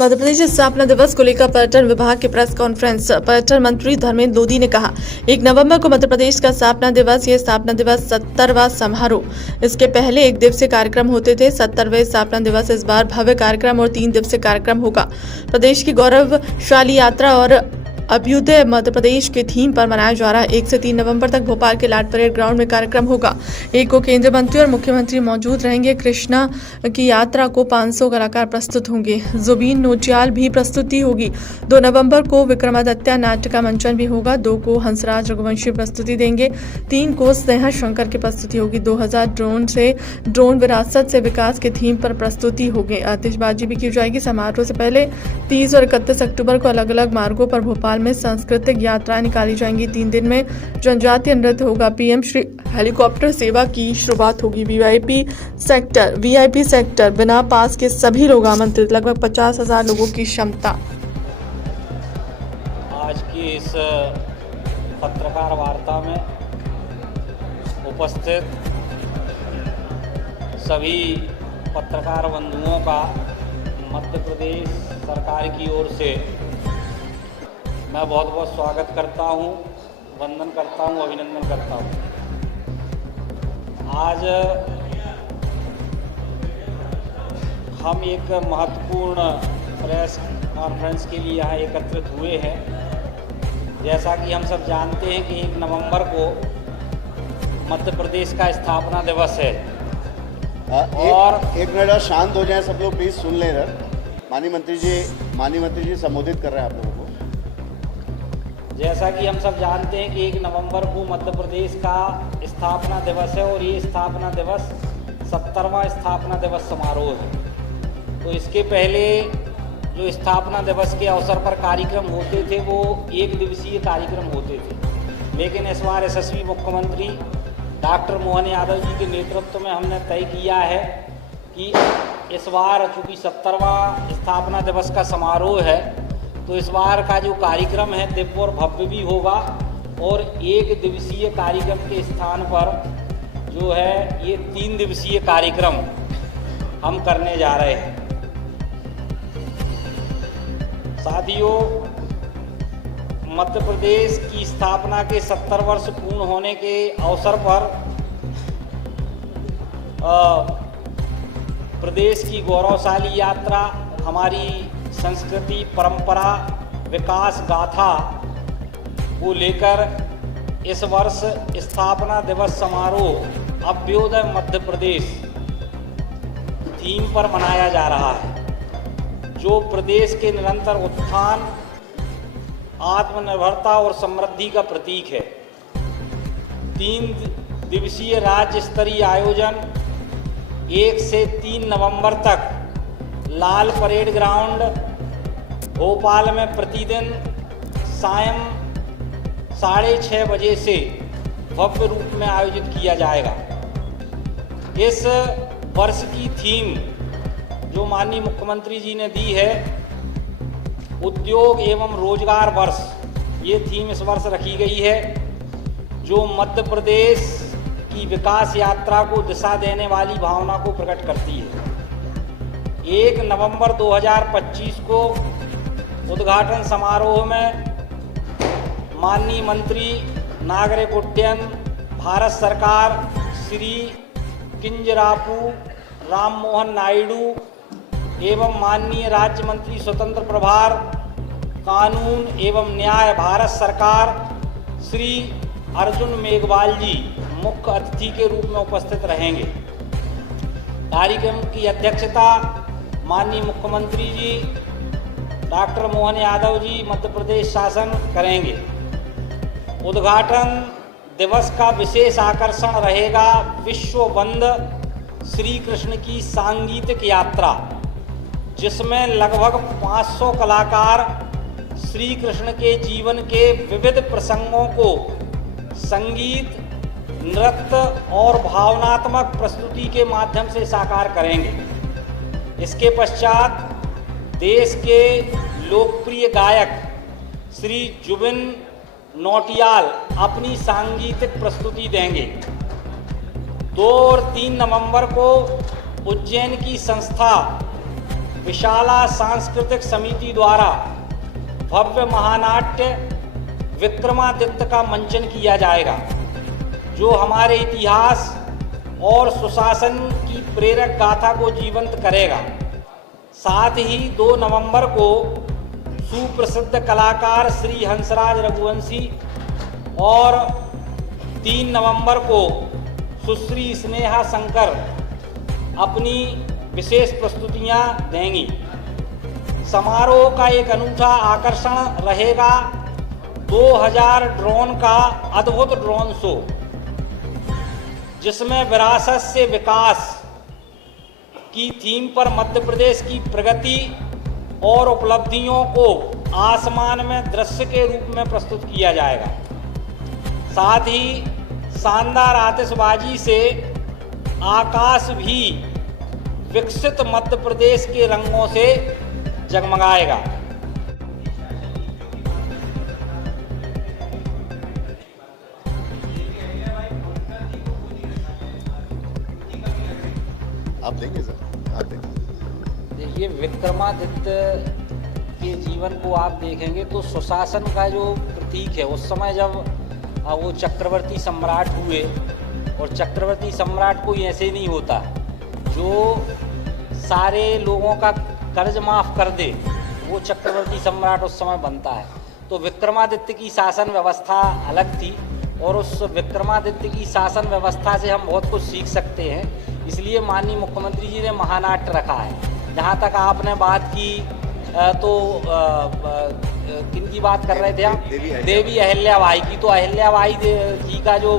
मध्य प्रदेश स्थापना दिवस को लेकर पर्यटन विभाग की प्रेस कॉन्फ्रेंस। पर्यटन मंत्री धर्मेंद्र लोधी ने कहा, 1 नवंबर को मध्य प्रदेश का स्थापना दिवस। ये स्थापना दिवस 70वां समारोह। इसके पहले 1 दिवसीय कार्यक्रम होते थे। 70वें स्थापना दिवस इस बार भव्य कार्यक्रम और 3 दिवसीय कार्यक्रम होगा। प्रदेश की गौरवशाली यात्रा और अभ्युदय मध्य प्रदेश के थीम पर मनाया जा रहा है। 1 से 3 नवंबर तक भोपाल के लाड परेड ग्राउंड में कार्यक्रम होगा। 1 को केंद्रीय मंत्री और मुख्यमंत्री मौजूद रहेंगे। कृष्णा की यात्रा को 500 कलाकार प्रस्तुत होंगे। जुबीन नौटियाल भी प्रस्तुति होगी। 2 नवंबर को विक्रमादित्य नाट्य का मंचन भी होगा। 2 को हंसराज रघुवंशी प्रस्तुति देंगे। 3 को स्नेहा शंकर की प्रस्तुति होगी। 2000 ड्रोन विरासत से विकास के थीम पर प्रस्तुति होगी। आतिशबाजी भी की जाएगी। समारोह से पहले 30 और 31 अक्टूबर को अलग अलग मार्गों पर भोपाल में सांस्कृतिक यात्राएं निकाली जाएंगी। 3 दिन में जनजातीय नृत्य होगा। पीएम श्री हेलीकॉप्टर सेवा की शुरुआत होगी। वीआईपी सेक्टर बिना पास के सभी लोग आमंत्रित। लगभग 50,000 लोगों की क्षमता। आज की इस पत्रकार वार्ता में उपस्थित सभी पत्रकार बंधुओं का मध्य प्रदेश सरकार की ओर से मैं बहुत बहुत स्वागत करता हूं, वंदन करता हूं, अभिनंदन करता हूं। आज हम एक महत्वपूर्ण प्रेस कॉन्फ्रेंस के लिए यहाँ एकत्रित हुए हैं। जैसा कि हम सब जानते हैं कि 1 नवंबर को मध्य प्रदेश का स्थापना दिवस है। और एक मिनट शांत हो जाए सब लोग, प्लीज सुन लें। माननीय मंत्री जी संबोधित कर रहे हैं आप लोगों को। जैसा कि हम सब जानते हैं कि 1 नवंबर को मध्य प्रदेश का स्थापना दिवस है और ये स्थापना दिवस 70वां स्थापना दिवस समारोह है। तो इसके पहले जो स्थापना दिवस के अवसर पर कार्यक्रम होते थे वो 1 दिवसीय कार्यक्रम होते थे, लेकिन इस बार यशस्वी मुख्यमंत्री डॉक्टर मोहन यादव जी के नेतृत्व में हमने तय किया है कि इस बार चूँकि 70वां स्थापना दिवस का समारोह है तो इस बार का जो कार्यक्रम है दिव्य और भव्य भी होगा और 1 दिवसीय कार्यक्रम के स्थान पर जो है ये 3 दिवसीय कार्यक्रम हम करने जा रहे हैं। साथियों, मध्य प्रदेश की स्थापना के 70 वर्ष पूर्ण होने के अवसर पर प्रदेश की गौरवशाली यात्रा, हमारी संस्कृति, परंपरा, विकास गाथा को लेकर इस वर्ष स्थापना दिवस समारोह अभ्युदय मध्य प्रदेश थीम पर मनाया जा रहा है, जो प्रदेश के निरंतर उत्थान, आत्मनिर्भरता और समृद्धि का प्रतीक है। 3 दिवसीय राज्य स्तरीय आयोजन 1 से 3 नवंबर तक लाल परेड ग्राउंड भोपाल में प्रतिदिन सायं 6:30 बजे से भव्य रूप में आयोजित किया जाएगा। इस वर्ष की थीम जो माननीय मुख्यमंत्री जी ने दी है, उद्योग एवं रोजगार वर्ष, ये थीम इस वर्ष रखी गई है, जो मध्य प्रदेश की विकास यात्रा को दिशा देने वाली भावना को प्रकट करती है। 1 नवंबर 2025 को उद्घाटन समारोह में माननीय मंत्री नागरिक उड्डयन भारत सरकार श्री किंजरापू राम मोहन नायडू एवं माननीय राज्य मंत्री स्वतंत्र प्रभार कानून एवं न्याय भारत सरकार श्री अर्जुन मेघवाल जी मुख्य अतिथि के रूप में उपस्थित रहेंगे। कार्यक्रम की अध्यक्षता माननीय मुख्यमंत्री जी डॉक्टर मोहन यादव जी मध्य प्रदेश शासन करेंगे। उद्घाटन दिवस का विशेष आकर्षण रहेगा विश्व वंदे श्री कृष्ण की सांगीतिक यात्रा, जिसमें लगभग 500 कलाकार श्री कृष्ण के जीवन के विविध प्रसंगों को संगीत, नृत्य और भावनात्मक प्रस्तुति के माध्यम से साकार करेंगे। इसके पश्चात देश के लोकप्रिय गायक श्री जुबिन नौटियाल अपनी सांगीतिक प्रस्तुति देंगे। 2 और 3 नवंबर को उज्जैन की संस्था विशाला सांस्कृतिक समिति द्वारा भव्य महानाट्य विक्रमादित्य का मंचन किया जाएगा, जो हमारे इतिहास और सुशासन की प्रेरक गाथा को जीवंत करेगा। साथ ही 2 नवंबर को सुप्रसिद्ध कलाकार श्री हंसराज रघुवंशी और 3 नवंबर को सुश्री स्नेहा शंकर अपनी विशेष प्रस्तुतियां देंगी। समारोह का एक अनूठा आकर्षण रहेगा 2000 ड्रोन का अद्भुत ड्रोन शो, जिसमें विरासत से विकास की थीम पर मध्य प्रदेश की प्रगति और उपलब्धियों को आसमान में दृश्य के रूप में प्रस्तुत किया जाएगा। साथ ही शानदार आतिशबाजी से आकाश भी विकसित मध्य प्रदेश के रंगों से जगमगाएगा। आप देंगे सर, आप देंगे। देखिए, विक्रमादित्य के जीवन को आप देखेंगे तो सुशासन का जो प्रतीक है, उस समय जब वो चक्रवर्ती सम्राट हुए, और चक्रवर्ती सम्राट कोई ऐसे नहीं होता जो सारे लोगों का कर्ज माफ़ कर दे, वो चक्रवर्ती सम्राट उस समय बनता है। तो विक्रमादित्य की शासन व्यवस्था अलग थी, और उस विक्रमादित्य की शासन व्यवस्था से हम बहुत कुछ सीख सकते हैं। इसलिए माननीय मुख्यमंत्री जी ने महानाट्य रखा है। जहाँ तक आपने बात की तो किन की बात कर रहे थे आप? देवी अहिल्याबाई की। तो अहिल्याबाई जी का जो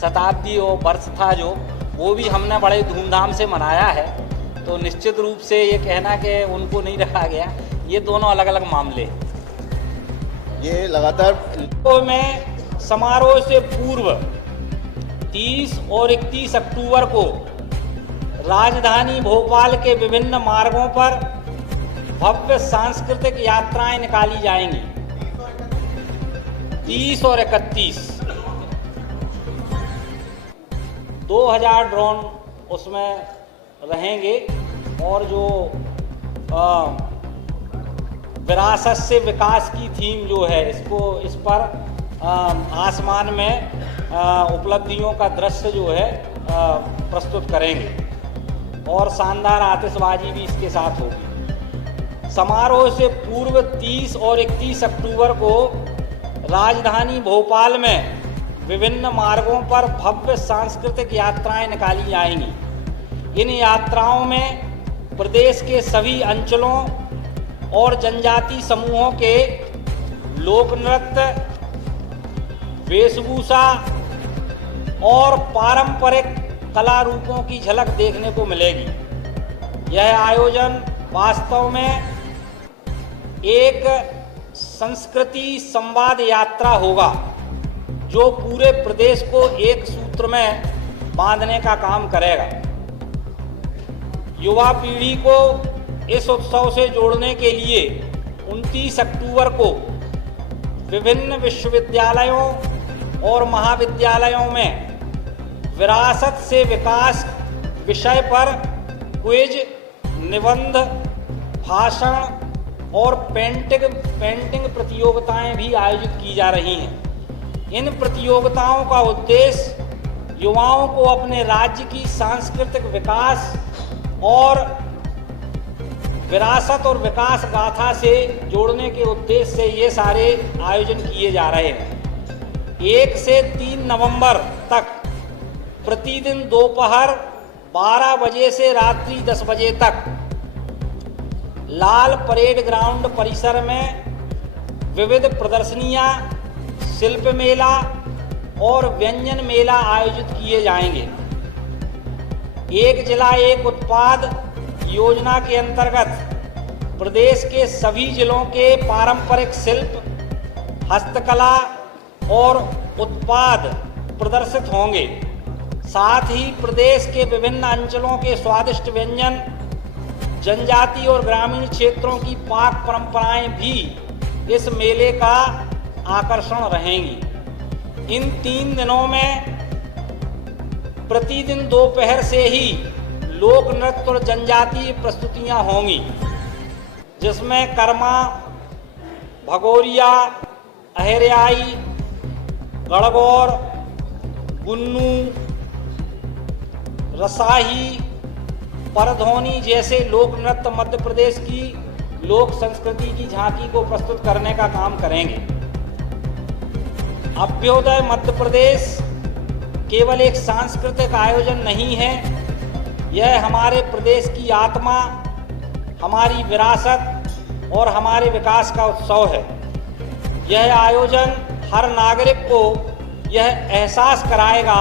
शताब्दी वर्ष था, जो वो भी हमने बड़े धूमधाम से मनाया है। तो निश्चित रूप से ये कहना कि उनको नहीं रखा गया, ये दोनों अलग अलग मामले। ये लगातार तो में समारोह से पूर्व 30 और 31 अक्टूबर को राजधानी भोपाल के विभिन्न मार्गों पर भव्य सांस्कृतिक यात्राएं निकाली जाएंगी। 30 और 31 2000 ड्रोन उसमें रहेंगे, और जो विरासत से विकास की थीम जो है, इस पर आसमान में उपलब्धियों का दृश्य जो है प्रस्तुत करेंगे, और शानदार आतिशबाजी भी इसके साथ होगी। समारोह से पूर्व 30 और 31 अक्टूबर को राजधानी भोपाल में विभिन्न मार्गों पर भव्य सांस्कृतिक यात्राएं निकाली जाएंगी। इन यात्राओं में प्रदेश के सभी अंचलों और जनजाति समूहों के लोक नृत्य, वेशभूषा और पारंपरिक कला रूपों की झलक देखने को मिलेगी। यह आयोजन वास्तव में एक संस्कृति संवाद यात्रा होगा, जो पूरे प्रदेश को एक सूत्र में बांधने का काम करेगा। युवा पीढ़ी को इस उत्सव से जोड़ने के लिए 29 अक्टूबर को विभिन्न विश्वविद्यालयों और महाविद्यालयों में विरासत से विकास विषय पर क्विज, निबंध, भाषण और पेंटिंग प्रतियोगिताएं भी आयोजित की जा रही हैं। इन प्रतियोगिताओं का उद्देश्य युवाओं को अपने राज्य की सांस्कृतिक विकास और विरासत और विकास गाथा से जोड़ने के उद्देश्य से ये सारे आयोजन किए जा रहे हैं। 1 से 3 नवंबर तक प्रतिदिन दोपहर 12 बजे से रात्रि 10 बजे तक लाल परेड ग्राउंड परिसर में विविध प्रदर्शनियां, शिल्प मेला और व्यंजन मेला आयोजित किए जाएंगे। एक जिला एक उत्पाद योजना के अंतर्गत प्रदेश के सभी जिलों के पारंपरिक शिल्प, हस्तकला और उत्पाद प्रदर्शित होंगे। साथ ही प्रदेश के विभिन्न अंचलों के स्वादिष्ट व्यंजन, जनजाति और ग्रामीण क्षेत्रों की पाक परंपराएं भी इस मेले का आकर्षण रहेंगी। इन 3 दिनों में प्रतिदिन दोपहर से ही लोक नृत्य और जनजातीय प्रस्तुतियां होंगी, जिसमें कर्मा, भगोरिया, अहरियाई, गणगौर, गुन्नू, रसाही, परधोनी जैसे लोक नृत्य मध्य प्रदेश की लोक संस्कृति की झांकी को प्रस्तुत करने का काम करेंगे। अभ्युदय मध्य प्रदेश केवल एक सांस्कृतिक आयोजन नहीं है, यह हमारे प्रदेश की आत्मा, हमारी विरासत और हमारे विकास का उत्सव है। यह आयोजन हर नागरिक को यह एहसास कराएगा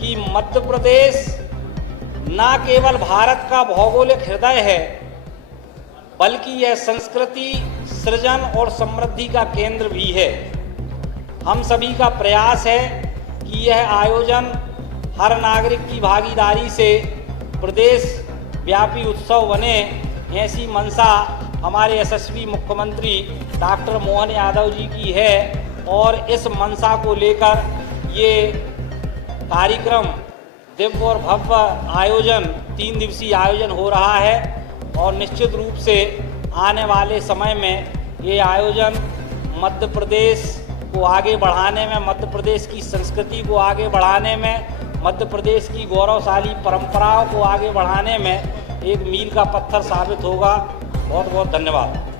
कि मध्य प्रदेश न केवल भारत का भौगोलिक हृदय है, बल्कि यह संस्कृति, सृजन और समृद्धि का केंद्र भी है। हम सभी का प्रयास है कि यह आयोजन हर नागरिक की भागीदारी से प्रदेश व्यापी उत्सव बने। ऐसी मंशा हमारे यशस्वी मुख्यमंत्री डॉक्टर मोहन यादव जी की है और इस मंशा को लेकर ये कार्यक्रम दिव्य और भव्य आयोजन 3 दिवसीय आयोजन हो रहा है और निश्चित रूप से आने वाले समय में ये आयोजन मध्य प्रदेश को आगे बढ़ाने में, मध्य प्रदेश की संस्कृति को आगे बढ़ाने में, मध्य प्रदेश की गौरवशाली परंपराओं को आगे बढ़ाने में एक मील का पत्थर साबित होगा। बहुत बहुत धन्यवाद।